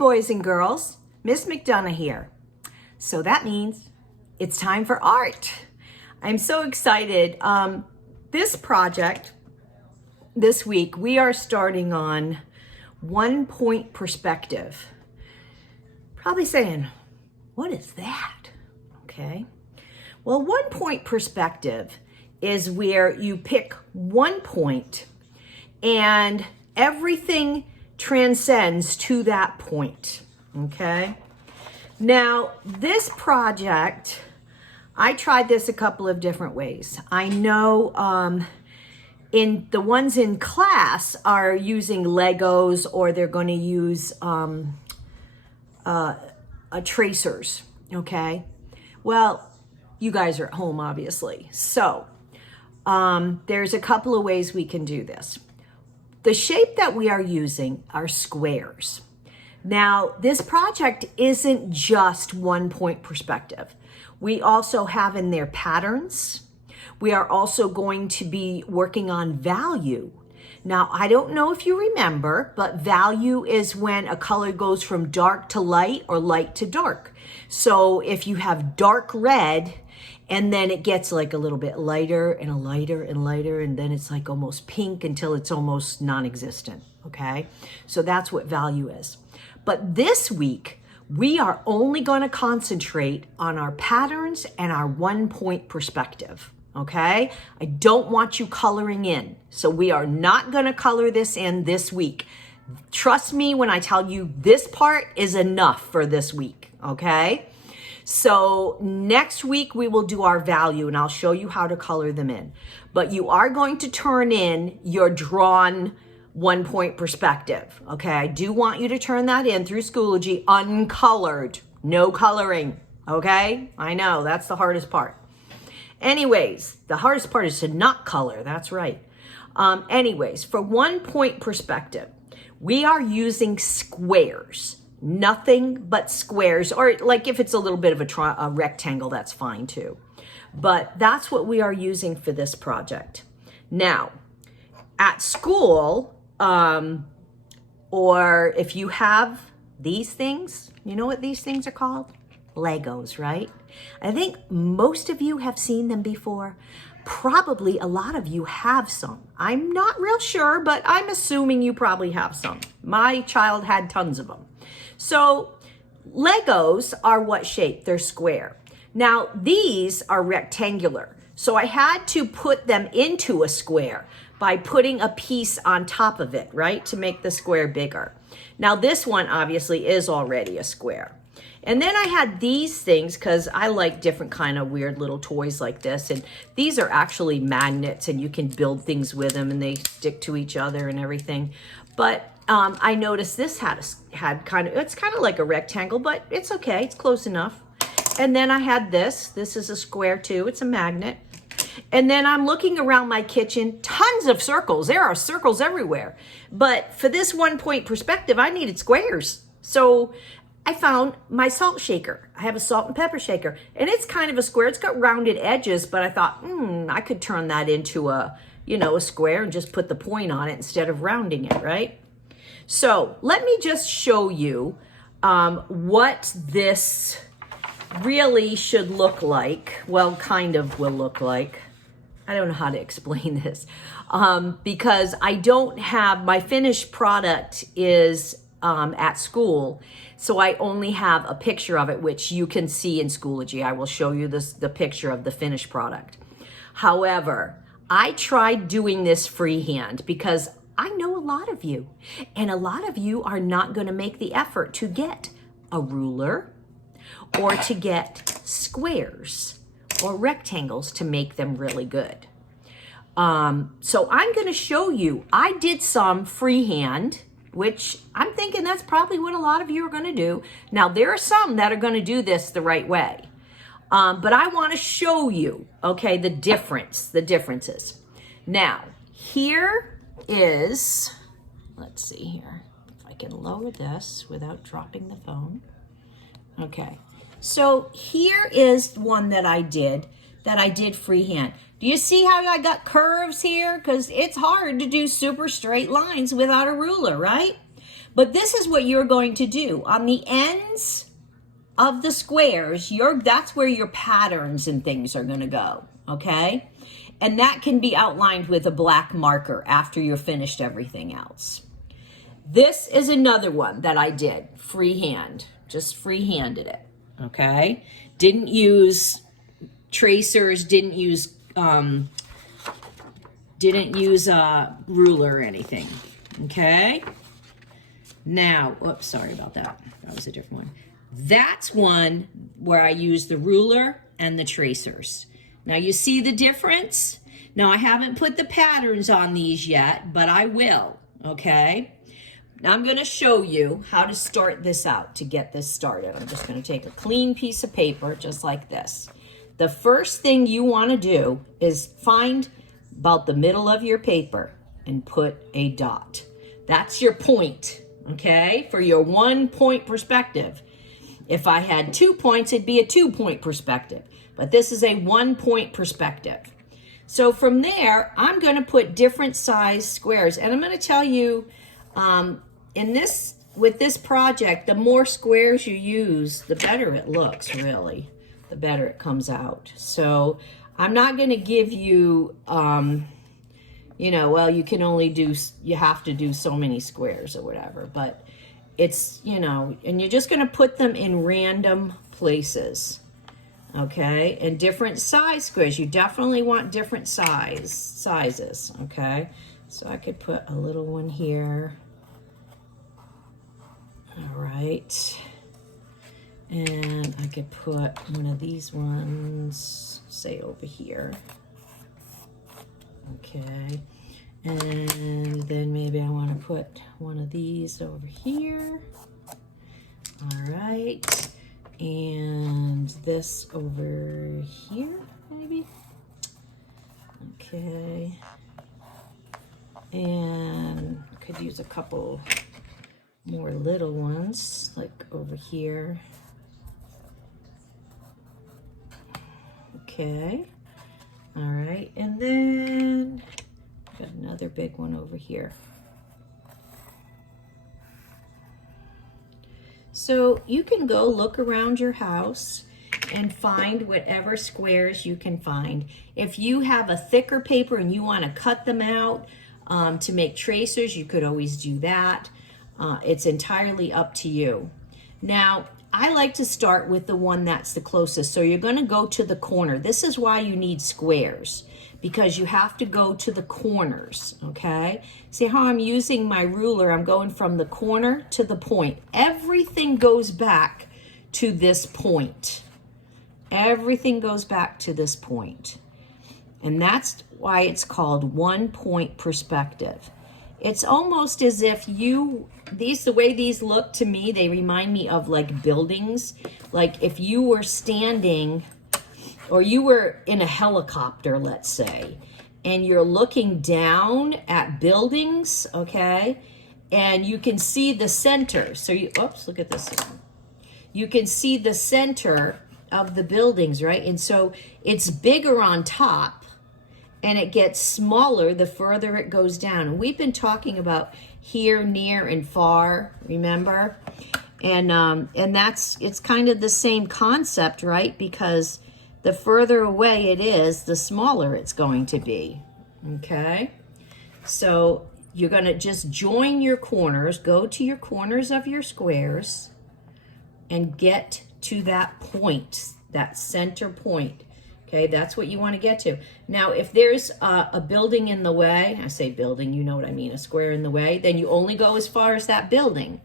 boys and girls, Miss McDonough here. So that means it's time for art. I'm so excited. This project, this week, we are starting on 1 point perspective. Probably saying, what is that? Okay. Well, 1 point perspective is where you pick 1 point and everything transcends to that point. Okay. Now, this project, I tried this a couple of different ways. I know in the ones in class are using Legos, or they're going to use tracers. Okay. Well, you guys are at home, obviously. So there's a couple of ways we can do this. The shape that we are using are squares. Now, this project isn't just 1 point perspective. We also have in there patterns. We are also going to be working on value. Now, I don't know if you remember, but value is when a color goes from dark to light or light to dark. So if you have dark red, and then it gets like a little bit lighter and a lighter and lighter, and then it's like almost pink until it's almost non-existent, okay? So that's what value is. But this week, we are only going to concentrate on our patterns and our 1 point perspective, okay? I don't want you coloring in. So we are not going to color this in this week. Trust me when I tell you this part is enough for this week, okay? So next week we will do our value and I'll show you how to color them in. But you are going to turn in your drawn 1 point perspective. Okay, I do want you to turn that in through Schoology uncolored, no coloring. Okay, I know that's the hardest part. Anyways, the hardest part is to not color. That's right. Anyways, for 1 point perspective, we are using squares. Nothing but squares, or like if it's a little bit of a rectangle, that's fine too. But that's what we are using for this project. Now, at school, or if you have these things, you know what these things are called? Legos, right? I think most of you have seen them before. Probably a lot of you have some. I'm not real sure, but I'm assuming you probably have some. My child had tons of them. So Legos are what shape? They're square. Now these are rectangular. So I had to put them into a square by putting a piece on top of it, right? To make the square bigger. Now this one obviously is already a square. And then I had these things because I like different kind of weird little toys like this. And these are actually magnets and you can build things with them and they stick to each other and everything. But I noticed this had kind of, it's kind of like a rectangle, but it's okay. It's close enough. And then I had this. This is a square too. It's a magnet. And then I'm looking around my kitchen, tons of circles. There are circles everywhere. But for this 1 point perspective, I needed squares. So I found my salt shaker. I have a salt and pepper shaker. And it's kind of a square. It's got rounded edges, but I thought, I could turn that into a square and just put the point on it instead of rounding it, right? So let me just show you what this really should look like. Well, kind of will look like. I don't know how to explain this because I don't have, my finished product is at school. So I only have a picture of it, which you can see in Schoology. I will show you the picture of the finished product. However, I tried doing this freehand because I know a lot of you, and a lot of you are not going to make the effort to get a ruler or to get squares or rectangles to make them really good. So I'm going to show you, I did some freehand, which I'm thinking that's probably what a lot of you are going to do. Now, there are some that are going to do this the right way. But I want to show you, okay, the differences. Now, here is, let's see here, if I can lower this without dropping the phone. Okay, so here is one that I did freehand. Do you see how I got curves here? Because it's hard to do super straight lines without a ruler, right? But this is what you're going to do. On the ends of the squares, that's where your patterns and things are going to go, okay? And that can be outlined with a black marker after you're finished everything else. This is another one that I did freehand, just freehanded it, okay? Didn't use tracers, didn't use a ruler or anything, okay? Now, oops, sorry about that. That was a different one. That's one where I use the ruler and the tracers. Now you see the difference? Now I haven't put the patterns on these yet, but I will, okay? Now I'm gonna show you how to start this out to get this started. I'm just gonna take a clean piece of paper, just like this. The first thing you wanna do is find about the middle of your paper and put a dot. That's your point, okay? For your 1 point perspective. If I had 2 points, it'd be a 2 point perspective, but this is a 1 point perspective. So from there, I'm gonna put different size squares, and I'm gonna tell you, with this project, the more squares you use, the better it looks, really, the better it comes out. So I'm not gonna give you, well, you have to do so many squares or whatever, but it's, and you're just going to put them in random places, okay? And different size squares. You definitely want different sizes, okay? So I could put a little one here. All right. And I could put one of these ones, say over here. Okay. And then maybe I want to put one of these over here. All right. And this over here, maybe. Okay. And I could use a couple more little ones, like over here. Okay. All right. And then got another big one over here. So you can go look around your house and find whatever squares you can find. If you have a thicker paper and you want to cut them out to make tracers, you could always do that. It's entirely up to you. Now, I like to start with the one that's the closest. So you're going to go to the corner. This is why you need squares, because you have to go to the corners, okay? See how I'm using my ruler? I'm going from the corner to the point. Everything goes back to this point. Everything goes back to this point. And that's why it's called 1 point perspective. It's almost as if the way these look to me, they remind me of like buildings. Like if you were standing, or you were in a helicopter, let's say, and you're looking down at buildings, okay? And you can see the center. So oops, look at this. You can see the center of the buildings, right? And so it's bigger on top and it gets smaller the further it goes down. And we've been talking about here, near, and far, remember? And it's kind of the same concept, right? Because the further away it is, the smaller it's going to be, okay? So you're gonna just join your corners, go to your corners of your squares, and get to that point, that center point, okay? That's what you wanna get to. Now, if there's a building in the way, I say building, you know what I mean, a square in the way, then you only go as far as that building.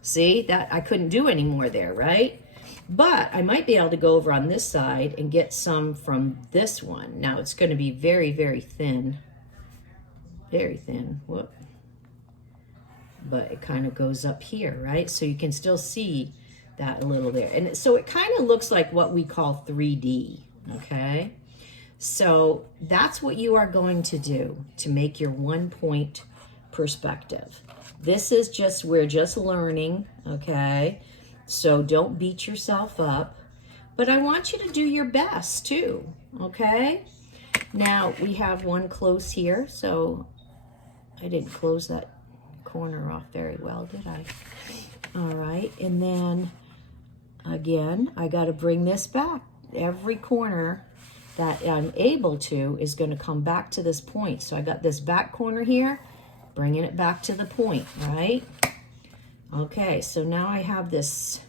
See, that I couldn't do any more there, right? But I might be able to go over on this side and get some from this one. Now it's going to be very, very thin. Very thin. Whoop. But it kind of goes up here, right? So you can still see that a little there. And so it kind of looks like what we call 3D, okay? So that's what you are going to do to make your 1 point perspective. This is just, we're just learning, okay? So don't beat yourself up, but I want you to do your best too, okay? Now we have one close here, so I didn't close corner off very well, did I? All right, and then again, I got to bring this back. Every corner that I'm able to is going to come back to this point. So I got this back corner here, bringing it back to the point, right? Okay, so now I have this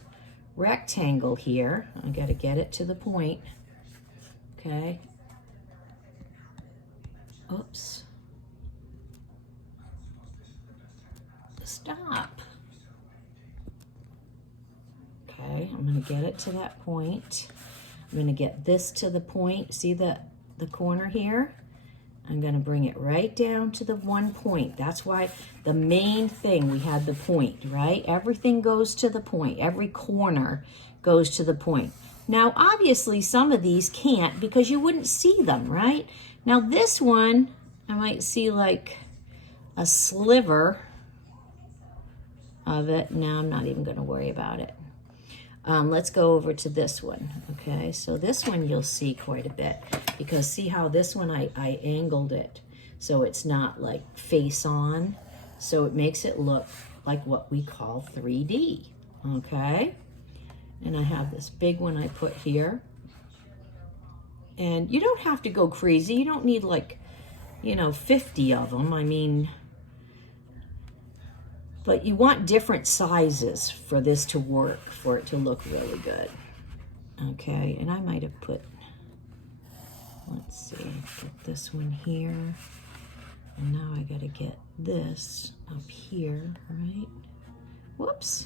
rectangle here. I got to get it to the point. Okay. Oops. Stop. Okay, I'm going to get it to that point. I'm going to get this to the point. See the corner here? I'm going to bring it right down to the one point. That's why the main thing, we had the point, right? Everything goes to the point. Every corner goes to the point. Now, obviously, some of these can't because you wouldn't see them, right? Now, this one, I might see like a sliver of it. No, I'm not even going to worry about it. Let's go over to this one. Okay, so this one you'll see quite a bit because see how this one I angled it so it's not like face on. So it makes it look like what we call 3D. Okay, and I have this big one I put here. And you don't have to go crazy. You don't need like, 50 of them. I mean, but you want different sizes for this to work, for it to look really good. Okay, and I might have put, let's see, get this one here. And now I gotta get this up here, right? Whoops.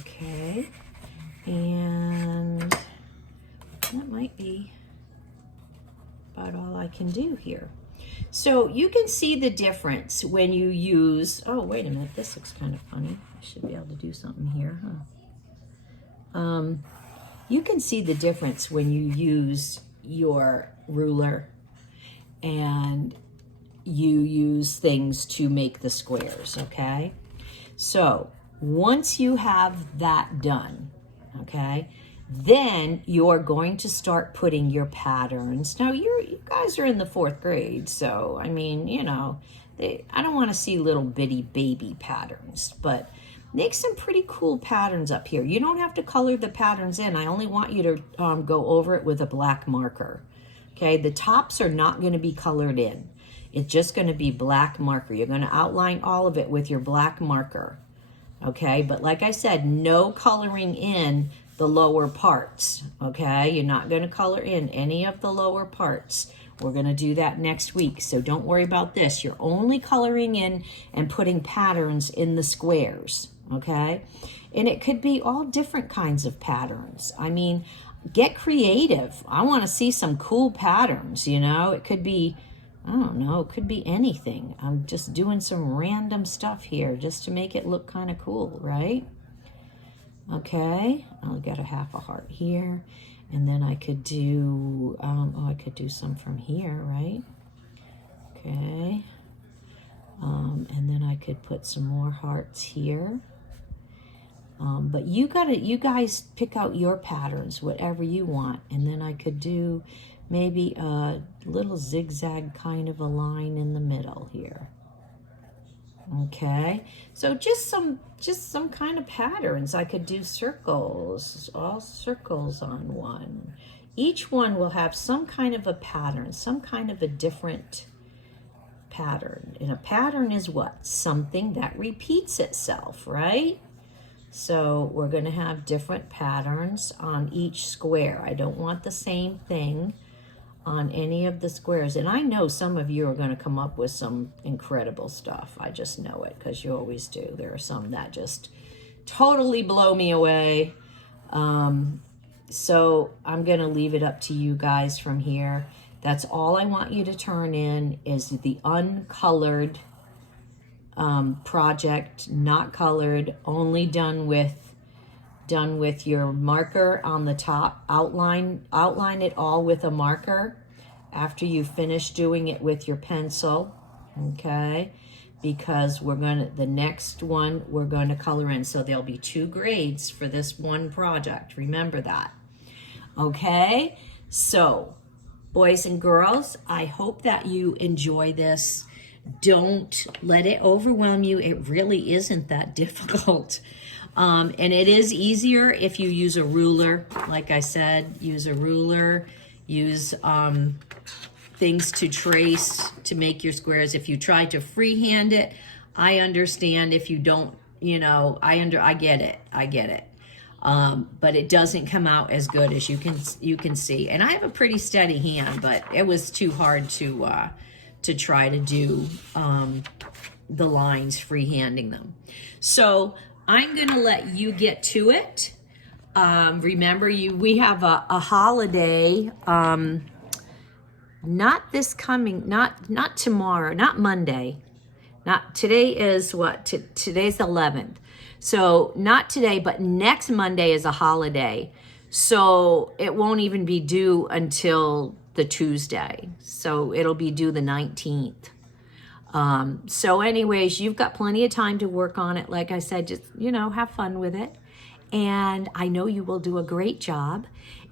Okay, and that might be about all I can do here. So you can see the difference when you use, oh, wait a minute, this looks kind of funny. I should be able to do something here, huh? You can see the difference when you use your ruler and you use things to make the squares, okay? So once you have that done, okay, then you're going to start putting your patterns. Now, you guys are in the 4th grade, so, I mean, I don't want to see little bitty baby patterns, but make some pretty cool patterns up here. You don't have to color the patterns in. I only want you to go over it with a black marker, okay? The tops are not going to be colored in. It's just going to be black marker. You're going to outline all of it with your black marker, okay? But like I said, no coloring in the lower parts, okay? You're not going to color in any of the lower parts. We're going to do that next week, so don't worry about this. You're only coloring in and putting patterns in the squares, okay? And it could be all different kinds of patterns. I mean, get creative. I want to see some cool patterns, It could be, I don't know, it could be anything. I'm just doing some random stuff here just to make it look kind of cool, right? Okay, I'll get a half a heart here, and then I could do, I could do some from here, right? Okay, and then I could put some more hearts here. But you guys pick out your patterns, whatever you want, and then I could do maybe a little zigzag kind of a line in the middle here. Okay, so just some kind of patterns. I could do circles, all circles on one. Each one will have some kind of a pattern, some kind of a different pattern. And a pattern is what? Something that repeats itself, right? So we're going to have different patterns on each square. I don't want the same thing on any of the squares. And I know some of you are going to come up with some incredible stuff. I just know it because you always do. There are some that just totally blow me away. So I'm going to leave it up to you guys from here. That's all I want you to turn in is the uncolored project, not colored, only done with your marker on the top. Outline it all with a marker after you finish doing it with your pencil, okay? Because the next one we're going to color in. So there'll be 2 grades for this one project. Remember that, okay? So boys and girls, I hope that you enjoy this Don't let it overwhelm you. It really isn't that difficult. And it is easier if you use a ruler. Like I said, use a ruler, use things to trace to make your squares. If you try to freehand it, I understand. If you don't, I get it. But it doesn't come out as good as you can see. And I have a pretty steady hand, but it was too hard to try to do the lines freehanding them. So I'm gonna let you get to it. Remember, we have a holiday. Not this coming, not tomorrow, not Monday. Not today is what? Today's the 11th. So not today, but next Monday is a holiday. So it won't even be due until the Tuesday. So it'll be due the 19th. So anyways, you've got plenty of time to work on it. Like I said, just, have fun with it. And I know you will do a great job.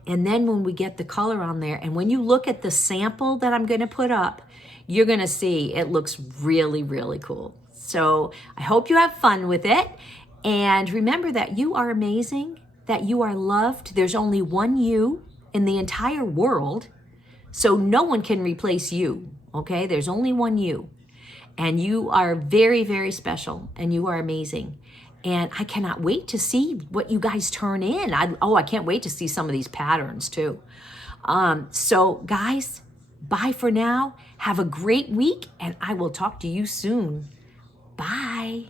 And then when we get the color on there, and when you look at the sample that I'm going to put up, you're going to see it looks really, really cool. So I hope you have fun with it. And remember that you are amazing, that you are loved. There's only one you in the entire world. So no one can replace you, okay? There's only one you. And you are very, very special, and you are amazing. And I cannot wait to see what you guys turn in. I can't wait to see some of these patterns too. So guys, bye for now. Have a great week, and I will talk to you soon. Bye.